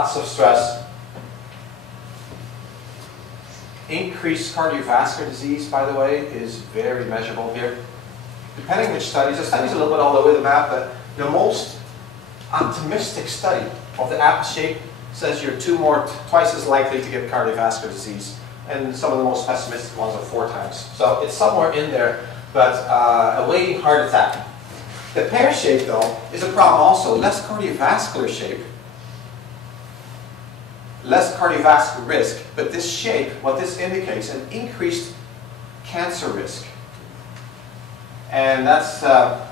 Lots of stress. Increased cardiovascular disease, by the way, is very measurable here. Depending which studies, the studies a little bit all over the map, but the most optimistic study of the apple shape says you're twice as likely to get cardiovascular disease. And some of the most pessimistic ones are 4 times. So it's somewhere in there, but awaiting heart attack. The pear shape, though, is a problem also. Less cardiovascular shape. Less cardiovascular risk, but this shape, what this indicates, an increased cancer risk. And that's... I'll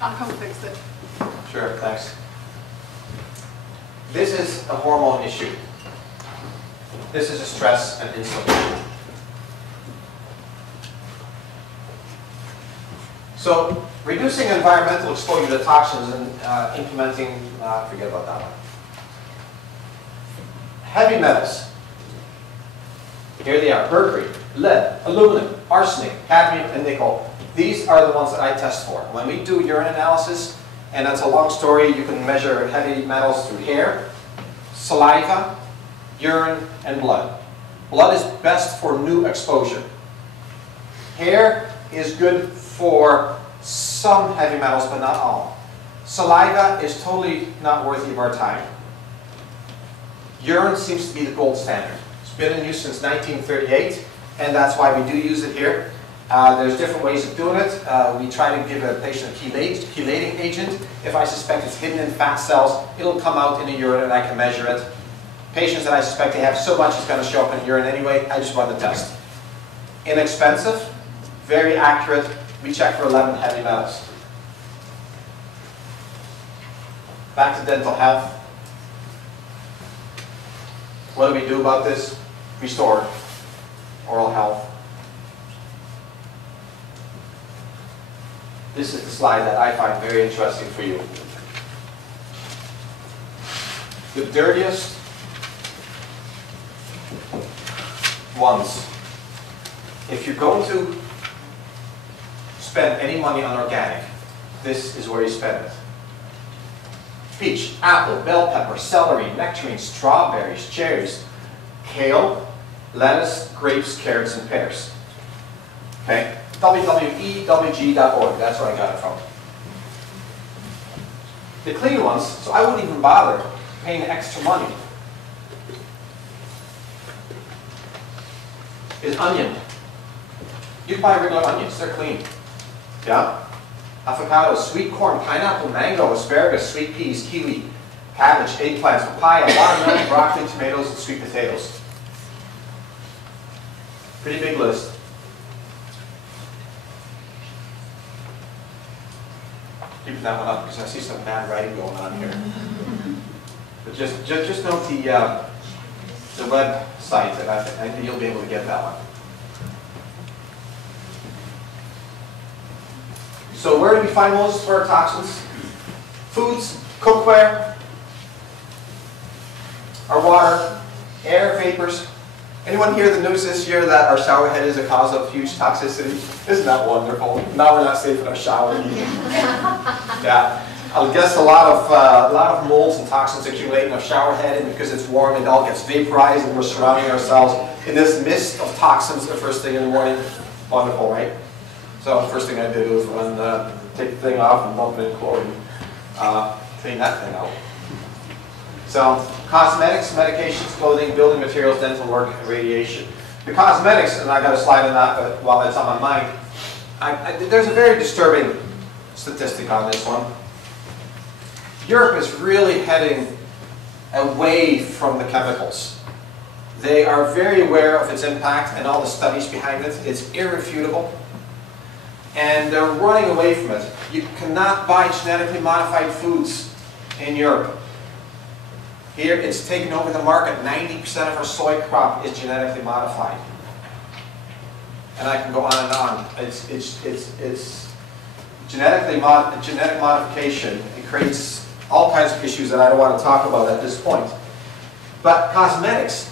come fix it. Sure, thanks. This is a hormone issue. This is a stress and insulin issue. So, reducing environmental exposure to toxins and implementing, forget about that one. Heavy metals. Here they are: mercury, lead, aluminum, arsenic, cadmium, and nickel. These are the ones that I test for. When we do urine analysis, and that's a long story, you can measure heavy metals through hair, saliva, urine, and blood. Blood is best for new exposure. Hair is good for some heavy metals, but not all. Saliva is totally not worthy of our time. Urine seems to be the gold standard. It's been in use since 1938, and that's why we do use it here. There's different ways of doing it. We try to give a patient a chelating agent. If I suspect it's hidden in fat cells, it'll come out in the urine and I can measure it. Patients that I suspect they have so much it's going to show up in urine anyway, I just run the test. Inexpensive, very accurate. We check for 11 heavy metals. Back to dental health. What do we do about this? Restore oral health. This is the slide that I find very interesting for you. The dirtiest ones. If you're going to spend any money on organic, this is where you spend it. Peach, apple, bell pepper, celery, nectarines, strawberries, cherries, kale, lettuce, grapes, carrots, and pears. Okay? www.ewg.org, that's where I got it from. The clean ones, so I wouldn't even bother paying extra money, is onion. You can buy regular onions, they're clean. Yeah? Avocado, sweet corn, pineapple, mango, asparagus, sweet peas, kiwi, cabbage, eggplants, papaya, watermelon, broccoli, tomatoes, and sweet potatoes. Pretty big list. Keep that one up because I see some bad writing going on here. But just note the website, and I think you'll be able to get that one. So where do we find most of our toxins? Foods, cookware, our water, air, vapors. Anyone hear the news this year that our shower head is a cause of huge toxicity? Isn't that wonderful? Now we're not safe in our shower either. Yeah, I guess a lot of molds and toxins accumulate in our shower head, and because it's warm, it all gets vaporized, and we're surrounding ourselves in this mist of toxins the first thing in the morning. Wonderful, right? So the first thing I do is take the thing off and dump it in chlorine. Clean that thing out. So cosmetics, medications, clothing, building materials, dental work, and radiation. The cosmetics, and I got a slide on that, but while it's on my mind, there's a very disturbing statistic on this one. Europe is really heading away from the chemicals. They are very aware of its impact and all the studies behind it. It's irrefutable. And they're running away from it. You cannot buy genetically modified foods in Europe. Here, it's taken over the market. 90% of our soy crop is genetically modified. And I can go on and on. It's genetic modification. It creates all kinds of issues that I don't want to talk about at this point. But cosmetics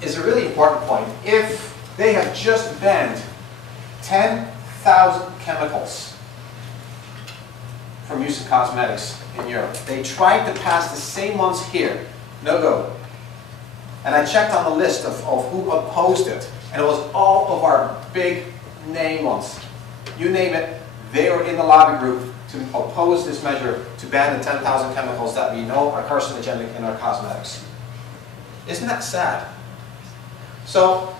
is a really important point. If they have just banned 10,000 chemicals from use in cosmetics in Europe. They tried to pass the same ones here. No go. And I checked on the list of who opposed it, and it was all of our big name ones. You name it, they were in the lobby group to oppose this measure to ban the 10,000 chemicals that we know are carcinogenic in our cosmetics. Isn't that sad? So,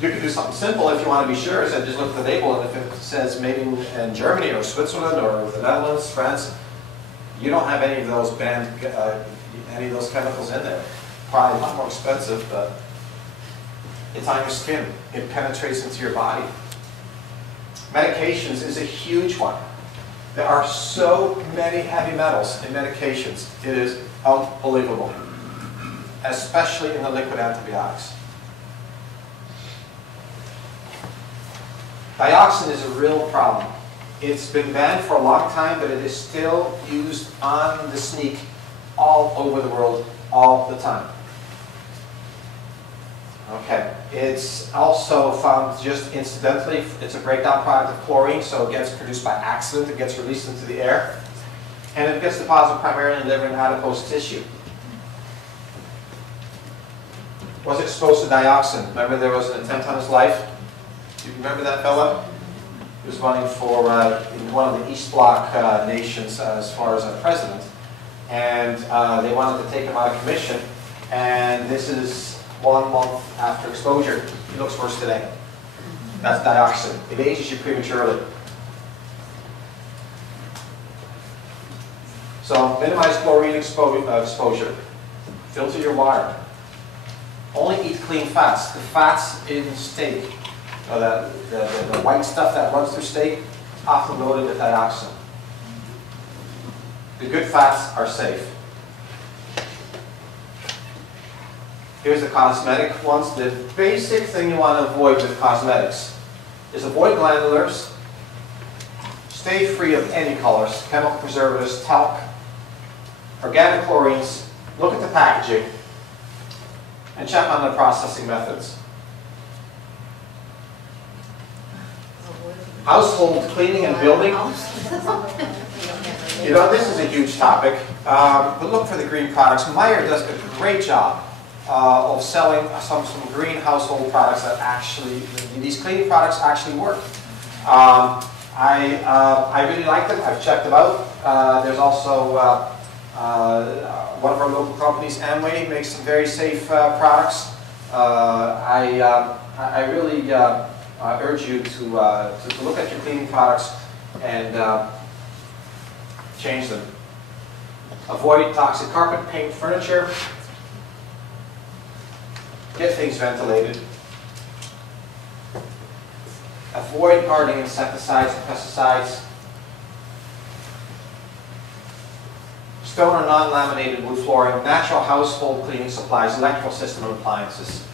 you can do something simple if you want to be sure. So just look at the label, and if it says made in Germany or Switzerland or the Netherlands, France, you don't have any of those banned, any of those chemicals in there. Probably a lot more expensive, but it's on your skin. It penetrates into your body. Medications is a huge one. There are so many heavy metals in medications. It is unbelievable, especially in the liquid antibiotics. Dioxin is a real problem. It's been banned for a long time, but it is still used on the sneak all over the world, all the time. Okay, it's also found just incidentally, it's a breakdown product of chlorine, so it gets produced by accident, it gets released into the air, and it gets deposited primarily in liver and adipose tissue. Was exposed to dioxin. Remember there was an attempt on his life? Do you remember that fella? He was running for in one of the East Bloc nations as far as a president, and they wanted to take him out of commission, and this is 1 month after exposure. He looks worse today. That's dioxin. It ages you prematurely. So minimize chlorine exposure. Filter your water. Only eat clean fats. The fats in steak, the white stuff that runs through steak, often loaded with dioxin. The good fats are safe. Here's the cosmetic ones. The basic thing you want to avoid with cosmetics is avoid glandulars, stay free of any colors, chemical preservatives, talc, organic chlorines, look at the packaging, and check on the processing methods. Household cleaning and building. You know, this is a huge topic, but look for the green products. Meyer does a great job of selling some green household products that actually, these cleaning products actually work. I really like them. I've checked them out. There's also one of our local companies, Amway, makes some very safe products. I really urge you to look at your cleaning products and change them. Avoid toxic carpet, paint, furniture. Get things ventilated. Avoid gardening insecticides and pesticides. Stone or non-laminated wood flooring, natural household cleaning supplies, electrical system and appliances.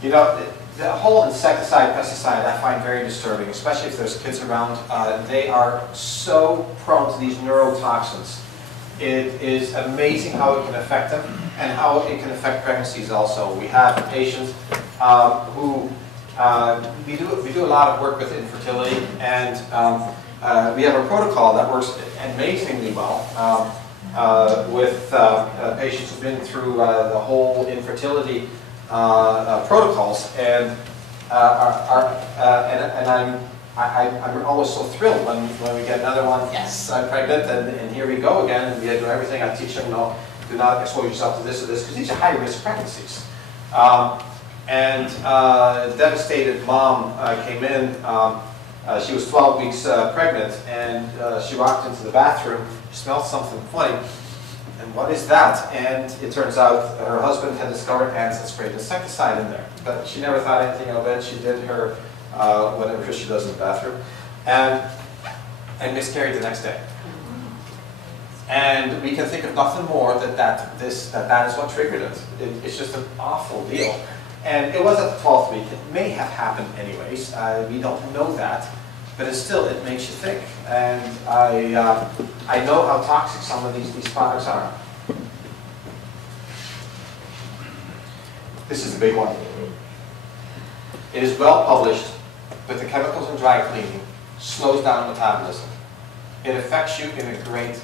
You know, the whole insecticide, pesticide, I find very disturbing, especially if there's kids around. They are so prone to these neurotoxins. It is amazing how it can affect them and how it can affect pregnancies also. We have patients who, we do a lot of work with infertility, and we have a protocol that works amazingly well with patients who've been through the whole infertility protocols, and I'm always so thrilled when we get another one. Yes, I'm pregnant, and here we go again. And we do everything. I teach them, no, do not expose yourself to this or this, because these are high-risk pregnancies. A devastated mom came in. She was 12 weeks pregnant, and she walked into the bathroom. She smelled something funny. And what is that? And it turns out her husband had discovered ants that sprayed insecticide in there. But she never thought anything of it. She did her whatever she does in the bathroom, and miscarried the next day. And we can think of nothing more that is what triggered it. It's just an awful deal. And it was at the 12th week. It may have happened anyways. We don't know that, but it makes you think. And I know how toxic some of these products are. This is a big one. It is well published, but the chemicals in dry cleaning slows down metabolism. It affects you in a great